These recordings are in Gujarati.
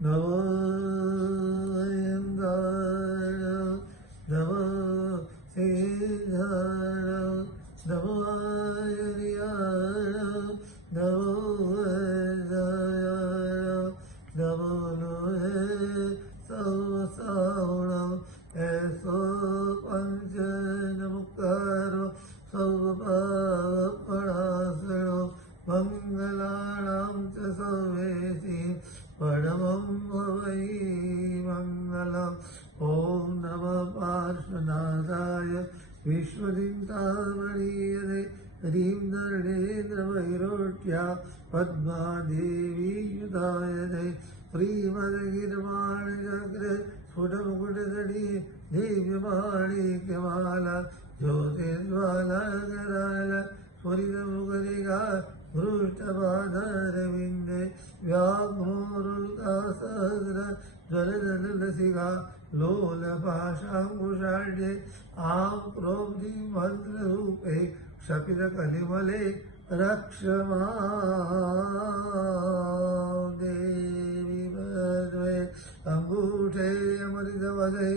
નમો અયંગાય નમો સિંહાય નમો આર્યાય નમો વૈદ્યાય નમો લોહે સૌસાવણ એસો પંચ નમુકારો સૌપાપણાસણો મંગલાણામ ચ સર્વેસી પરમં વૈ મંગલમ. ઓમ નમઃ પાર્શ્વનાથાય વિશ્વદિતામણીયને હ્રીં નરણેન્દ્રવૈરોટ્યા પદ્માદેવી યુધાયને શ્રીમદ્ગીર્વાણચક્રે સ્ફુટમુકુટધરી દિવ્યમાણિક્યમાલા જ્યોતિર્જ્વાલાકરાલ સ્ફુરિતમુખનિકા હૃષ્ટપાદારવિંદે વ્યાઘ્રોરુતાસહસ્ર જ્વલદલસિકા લોલપાશાંકુશાઢ્ये આમ પ્રોક્તિ મંત્રરૂપે શપિતકલિમલે રક્ષમાં દેવી ભદ્રે અંગૂઠે અમૃતવદે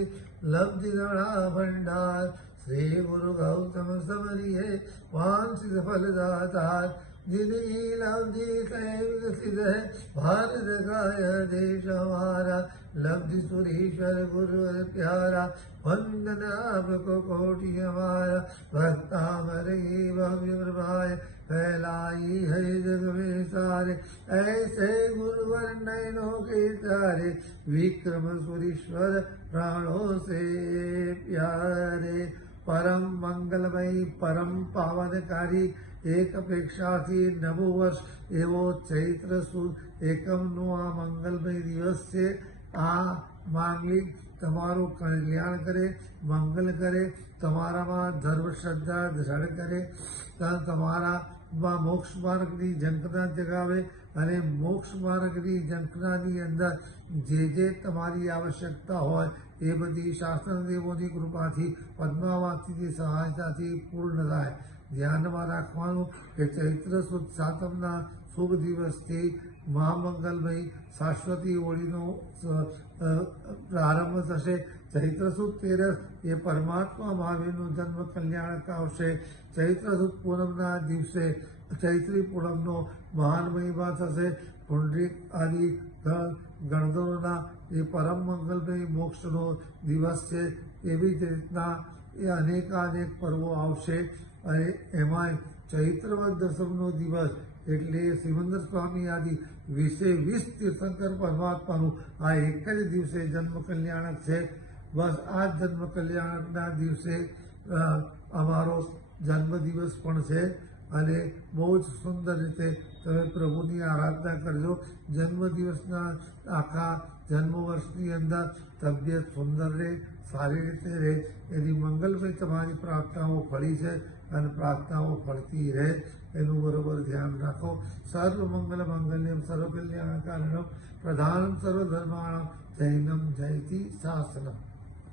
લબ્ધિદણા ભંડાર શ્રી ગુરુ ગૌતમ સમરિયે વાંછિત ફલદાતાર जिनकी लब्धि कहीं विकसित है भारत का यह देश हमारा लब्धि सुरेश्वर गुरु प्यारा वंदन आपको कोटि हमारा भक्तामर की भव्य प्रभाए फैलाई है जग में सारे ऐसे गुरुवर नयनों के तारे विक्रम सुरेश्वर प्राणों से प्यारे परम मंगलमयी परम पावनकारी एक अपेक्षाથી નવું વર્ષ એવો ચૈત્ર સુદ એકમનો આ મંગલમય દિવસ છે. આ માંગલિક તમારું કલ્યાણ કરે, મંગલ કરે, તમારામાં ધર્મ શ્રદ્ધા દ્રઢ કરે, તમારામાં મોક્ષ માર્ગની ઝંખના જગાવે અને મોક્ષ માર્ગની ઝંખનાની અંદર જે તમારી આવશ્યકતા હોય એ બધી શાસ્ત્રદેવોની કૃપાથી પદ્માવતીની સહાયતાથી પૂર્ણ થાય. ધ્યાનમાં રાખવાનું કે ચૈત્ર સુદ સાતમના શુભ દિવસથી મહામંગલમય શાશ્વતી હોળીનો પ્રારંભ થશે. ચૈત્ર સુદ તેરસ એ પરમાત્મા મહાવીરનું જન્મ કલ્યાણક આવશે. ચૈત્ર સુદ પૂનમના દિવસે ચૈત્રી પૂનમનો મહાન મહિમા થશે. પુંડરીક આદિ ગણધરોના એ પરમ મંગલમય મોક્ષનો દિવસ છે. એવી જ રીતના એ અનેકાનેક પર્વો આવશે અને એમાંય ચૈત્રવદ દસમનો દિવસ એટલે સિમંદર સ્વામી આદિ 20 તીર્થંકર પરમાત્માનું આ એક જ દિવસે જન્મ કલ્યાણક છે. બસ આ જન્મ કલ્યાણકના દિવસે અમારો જન્મદિવસ પણ છે અને બહુ જ સુંદર રીતે તમે પ્રભુની આરાધના કરજો. જન્મદિવસના આખા જન્મવર્ષની અંદર તબિયત સુંદર રહે, સારી રીતે રહે એની મંગલમય તમારી પ્રાર્થનાઓ ફળી છે અને પ્રાર્થનાઓ ફળતી રહે એનું બરોબર ધ્યાન રાખો. સર્વ મંગલ મંગલ્યમ સર્વ કલ્યાણકારણમ પ્રધાનમ સર્વ ધર્માણમ જૈનમ જયતિ શાસનમ.